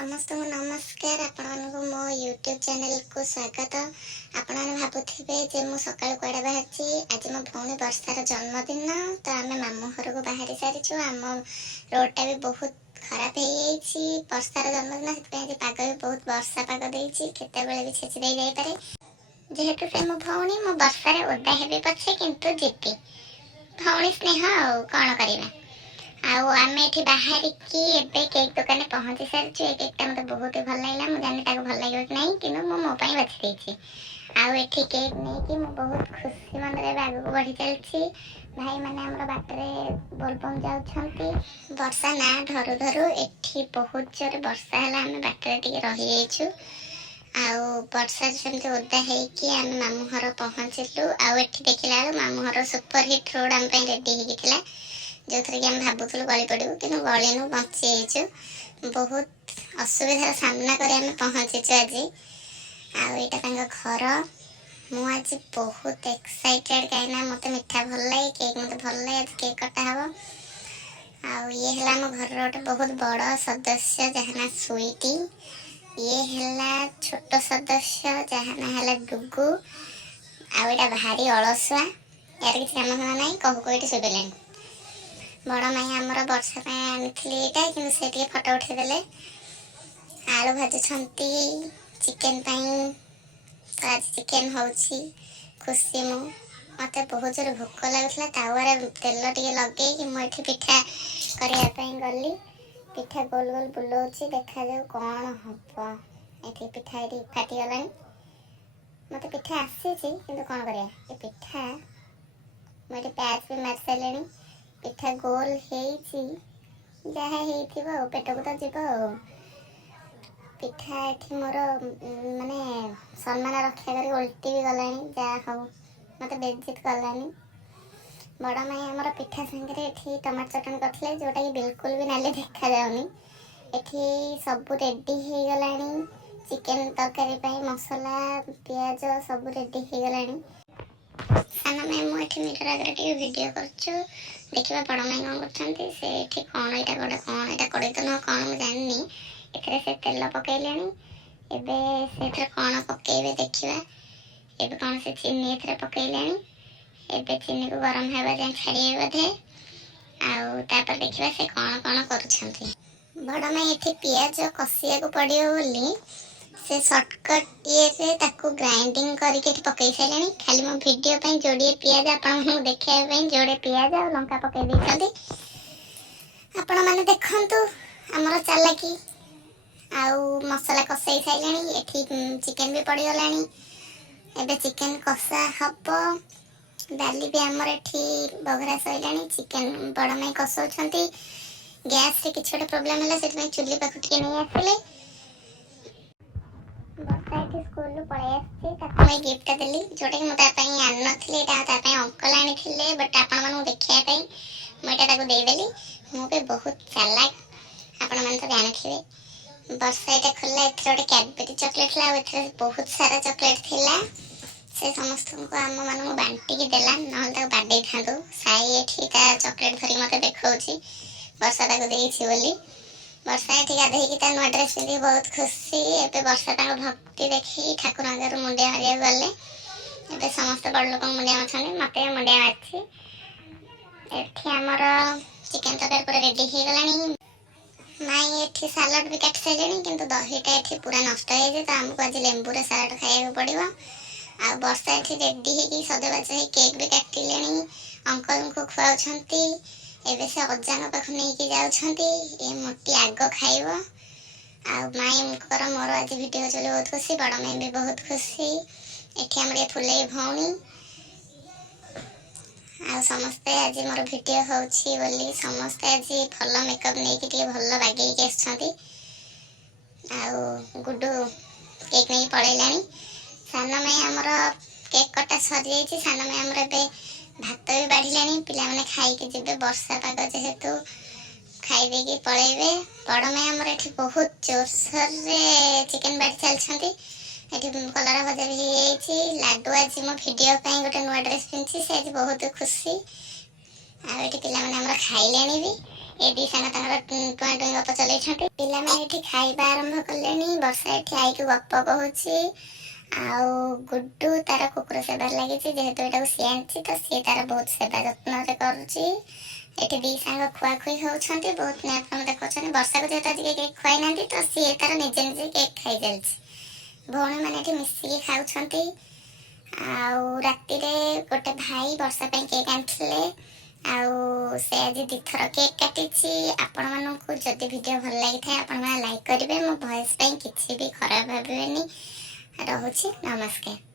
समस्त को नमस्कार। आपको मो यूट्यूब चैनल को स्वागत। आपने भावुवे जे मु सका कड़े बाहरी आज मो भौणी वर्षार जन्मदिन तो आम मामू घर को बाहरी सारी आम रोडटा भी बहुत खराब हो वर्षार जन्मदिन से पाग भी बहुत वर्षा पाग देते भी छेची दे जापे जेहेतु से मो भौणी मो वर्षार ओदा हे पछे किंतु जीती भौणी स्नेह कौन करवा आमे एठी बाहरिकी एबे केक दुकान पहुंची सारी ए केकटा मते बहुत भल लागला मु जानि ताको भल लागो कि नहीं किनु मो पई बाछि देछि एठी केक नै कि मु बहुत खुशी मन रे आगु को बढ़ी चलछि भाई माने हमरा बाटरे बोलबम जाउ छंती वर्षा ना धरु धरु एठी बहुत जोर वर्षा हला आमे बाटरे टिके रहि जाइछु वर्षा सेमते ओदा है कि आमे मामू घर पहुंचलु एठी देखिला मामू घर सुपर हिट रोड आम पई रेडी हे गितला जो थरे कि हम भाबुथुलु गली पड़ू कि गलिनु बची बहुत असुविधार सामना कर पहुँचीचु आज आईटा घर मु आज बहुत एक्साइटेड कहीं मत मिठा भल लगे केक मत भल लगे आज केक कटा हम ये है आम घर गोटे बहुत बड़ सदस्य जहाँ ना स्वीटी ये है छोट सदस्य जहाँ ना है डुगु आईटा भारी अलसुआ यार किसी काम धाम ना कहू कही शुभिलानी बड़ माई आमर वर्षा आनी कि फटो उठेदे आलू भाजुंट चिकेन तो आज चिकेन हो खुशी मु मत बहुत जोर भोक लगुला तावारे तेल टे लगे मुझे पिठा करने गली पिठा गोल गोल बुलाऊँ देखा जाऊ कौन हम ये पिठा ये फाटीगला मत पिठा आसी कि कौन कर पिठा मुझे प्याज भी मार सारे पिठा गोल जहाँ पेट को तो जीव पिठा ये मोर माने सम्मान रक्षा कर उल्टी भी गला जहाँ हूँ मत बेजित कलानी बड़ माई आमर पिठा सांगे ये टमाटो चटनी करते जोटा कि बिल्कुल भी नाली देखा जाऊनी एठी सब रेडी हो गला चिकेन तरकारी मसला पियाज सब रेडी हो गला साना माई मुझे मीटर आगे वीडियो कर देखा बड़ माई कौन कर कौन यहाँ गोटे कौन यहाँ कड़े तो नुह कौन मुझे जानी से तेल पकईले से कौन पकईबे देखा एबे कौन से चीनी ए पकईले एबे चीनी को गरम होगा जाए छाड़िए बोधे आपर देखा से कौन कौन कर बड़ माई ये पियाज कषिया को पड़ो बोली से सर्टकट ये ग्राइंडिंग करके पकई सारे खाली मो वीडियो जोड़े पियाज आपण देखा जोड़े पियाज और लंका पकई देते आपण मैंने देखु आमर चालाकी आउ मसला कषाई सारे ये चिकेन भी पड़गला एबे चिकेन कषा हम डाली भी आमर ये बघरा सैला चिकेन बड़ माई कषाऊँ गैस रे किसी गोटे प्रोब्लेम है से चुली पाख टे नहीं आसिले वर्षा ये स्कूल पलि मुझे गिफ्ट देली जोटा कि मुझे आन नी अंकल आनी बट आपण देखापी मुझे देदेली मुझे बहुत चालाक आपण मैंने तो जानी वर्षा ये खोला ए गोटे कैडबेरी चॉकलेट था बहुत सारा चॉकलेट थिला से समस्त को आम मान बांटिकी देला ना बाडे था साई ये चॉकलेट धरी मत देखा वर्षा बोली वर्षा ये गाधे नुआ ड्रेस पिंधि बहुत खुशी एबे वर्षा भक्ति देखी ठाकुर आगे मुंडिया मारिया गले एबे समस्त बड़ लोक मुंडिया मारछन मत मुंडिया मारछि एठी हमर चिकेन तरकारी पूरा रेडी हो गलानी माई एठी सलाड भी काट सारे किंतु दहीटा एठी पूरा नष्ट हो जाए तो हमको आज लेंबू रे सलाड खाइबा पड़िबो आ वर्षा एठी रेडी हो सजबाज हो केक भी काटिले अंकल को खुआउछंती एबे से अजान पाख नहीं जाउछंती ए मोटी आग खाइब माई मोर आज वीडियो चले बहुत खुशी बड़ माई भी बहुत खुशी एठी हमर फुले भौणी समस्ते आज मोर वीडियो होउछि बोली समस्ते आज भल मेकअप नहीं कि भल बागे आसछंती गुड्डू केक नहीं पड़ेलानी सान माई हमर केक कटा सरी जाइछि सान माई हमर एबे भात भी बाढ़िलानी पिला माने खाइके जेबे वर्षा पाग जेहेतु खाई देकी पळेबे बड़ माई हमर एठी बहुत जोरसोर रे चिकेन बाढ़ी चलछंती एठी कलरा भजा भी होइछि लाडू आज मो वीडियो पई गोटे नुआ ड्रेस पिंछि से आज बहुत खुशी आ एठी पिला माने हमर खाइलेनी भी ଏ ଦି ସାଙ୍ଗ ତାଙ୍କର ଟୁଆଁ ଟୁଇଁ ଗପ ଚଲେଇଛନ୍ତି। ପିଲାମାନେ ଏଠି ଖାଇବା ଆରମ୍ଭ କଲେଣି। ବର୍ଷା ଏଠି ଆଇକି ଗପ କହୁଛି। ଆଉ ଗୁଡୁ ତାର କୁକୁର ସେବାରେ ଲାଗିଛି, ଯେହେତୁ ଏଟାକୁ ସିଏ ଆଣିଛି ତ ସିଏ ତାର ବହୁତ ସେବା ଯତ୍ନରେ କରୁଛି। ଏଠି ଦି ସାଙ୍ଗ ଖୁଆଖୁଇ ହଉଛନ୍ତି, ବହୁତ ନ୍ୟାପମ ଦେଖାଉଛନ୍ତି। ବର୍ଷାକୁ ଯେହେତୁ ଆଜି କେକ୍ ଖୁଆଇନାହାନ୍ତି ତ ସିଏ ତାର ନିଜେ ନିଜେ କେକ୍ ଖାଇଚାଲିଛି। ଭଉଣୀମାନେ ଏଠି ମିଶିକି ଖାଉଛନ୍ତି। ଆଉ ରାତିରେ ଗୋଟେ ଭାଇ ବର୍ଷା ପାଇଁ କେକ୍ ଆଣିଥିଲେ। ଆଉ ସେ ଆଜି 2 ଥର କେକ୍ କାଟିଛି। ଆପଣମାନଙ୍କୁ ଯଦି ଭିଡ଼ିଓ ଭଲ ଲାଗିଥାଏ ଆପଣମାନେ ଲାଇକ୍ କରିବେ। ମୋ ଭଏସ୍ ପାଇଁ କିଛି ବି ଖରାପ ଭାବିବେନି। ରହୁଛି, ନମସ୍କାର।